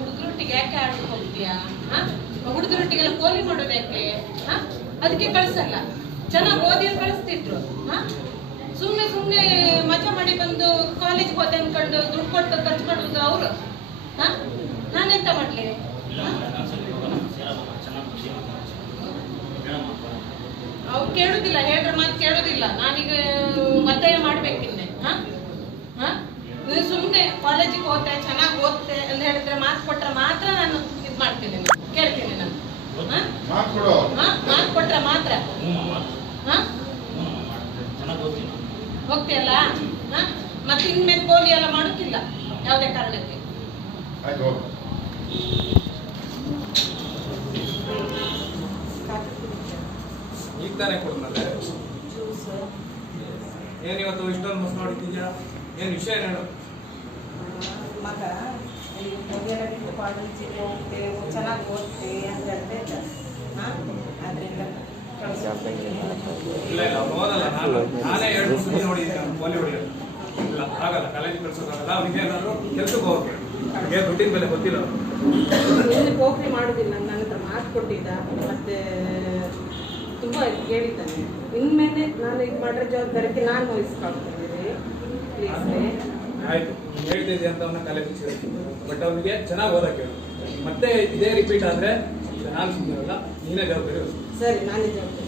ಹುಡುಗರೊಟ್ಟಿಗೆ ಯಾಕೆ ಆಡ್ಲಿಕ್ಕೆ ಹೋಗ್ತೀಯಾ? ಹುಡುಗರೊಟ್ಟಿಗೆಲ್ಲ ಕೋಲಿ ಮಾಡೋದು ಯಾಕೆ? ಅದಕ್ಕೆ ಕಳ್ಸಲ್ಲ. ಚೆನ್ನಾಗಿ ಓದಿ ಕಳಿಸ್ತಿದ್ರು. ಸುಮ್ನೆ ಸುಮ್ನೆ ಮಜಾ ಮಾಡಿ ಬಂದು ಕಾಲೇಜ್ ಹೋದೆ ಅನ್ಕೊಂಡು ದುಡ್ಡು ಕೊಟ್ಟು ಖರ್ಚು ಮಾಡುವುದು ಅವರು. ನಾನೆಂತ ಮಾಡ್ಲಿ? ಅವ್ರು ಕೇಳುದಿಲ್ಲ, ಹೇಳ್ರ ಮಾತು ಕೇಳುದಿಲ್ಲ. ನಾನೀಗ ಒತ್ತಾಯ ಮಾಡ್ಬೇಕಿನ್ನೆ. ಸುಮ್ನೆ ಕಾಲೇಜಿಗೆ ಹೋಗ್ತೆ, ಚೆನ್ನಾಗಿ ಓದ್ತೆ ಅಂತ ಹೇಳಿದ್ರೆ ಮಾತು ಕೊಟ್ರೆ ಮಾತ್ರ ನಾನು ಇದು ಮಾಡ್ತೀನಿ, ಕೇಳ್ತೀನಿ. ನಾನು ಮಾತು ಕೊಟ್ರೆ ಮಾತ್ರ ಹೋಗ್ತೀಯಲ್ಲ. ಮತ್ತೆ ಇನ್ಮೇಲೆ ಕೋಲಿ ಎಲ್ಲ ಮಾಡೋಕ್ಕಿಲ್ಲ ಯಾವುದೇ ಕಾರಣಕ್ಕೆ. ಈಗ ತಾನೇ ಕೊಡ್ನಲ್ಲ ಏನಿವತ್ತು ಇಷ್ಟೊಂದು ಮಸ್ ನೋಡಿದ್ದೀಯಾ? ಏನು ವಿಷಯ ಹೇಳು. ಮಗ ಕಾಲೇಜಿಗೆ ಹೋಗ್ತೆ, ಚೆನ್ನಾಗಿ ಓದ್ತೆ ಅಂತ ಹೇಳ್ತಾ ಅದರಿಂದ ಇಲ್ಲ ಇಲ್ಲ ಅವ್ರು ಓದಲ್ಲ. ನಾನೇ 2 ಸುದ್ದಿ ನೋಡಿದ್ದೀನಿ. ನಾನು ಪೋಲಿ ಹೊಡಿಯೋದು ಇಲ್ಲ, ಆಗಲ್ಲ. ಕಾಲೇಜಿಗೆ ಕಳ್ಸೋಕ್ಕಾಗಲ್ಲ. ಅವ್ರಿಗೆ ಏನಾದ್ರು ಕೆಲ್ಸಕ್ಕೆ ಹೋಗ್ಬೇಕು. ಏನು ದುಡ್ಡಿನ ಬೆಲೆ ಗೊತ್ತಿಲ್ಲ. ಇಲ್ಲಿ ಪೋಖ್ರಿ ಮಾಡೋದಿಲ್ಲ. ನನ್ನ ಹತ್ರ ಮಾತು ಕೊಟ್ಟಿದ್ದ, ಮತ್ತೆ ತುಂಬ ಕೇಳಿದ್ದಾನೆ. ಇನ್ಮೇಲೆ ನಾನು ಇದು ಮಾಡಿರೋ ಜವಾಬ್ದಾರಿಗೆ ನಾನು ವಹಿಸ್ಕೊಳ್ತಿದ್ದೀನಿ. ಪ್ಲೀಸ್ ಆಯ್ತು, ಹೇಳ್ತಿದ್ದೆ ಅಂತ ಅವನ ಕಾಲೇಜಿಗೆ ಸೇರಿಸ್ತೀನಿ. ಬಟ್ ಅವನಿಗೆ ಚೆನ್ನಾಗಿ ಓದಕ್ಕೆ ಮತ್ತೆ ಇದೇ ರಿಪೀಟ್ ಆದರೆ ನಾನು ಸುಮ್ಮನಿರಲ್ಲ. ನೀನೇ ಜವಾಬ್ದಾರಿ. ಸರಿ, ನಾನೇ ಜವಾಬ್ದಾರಿ.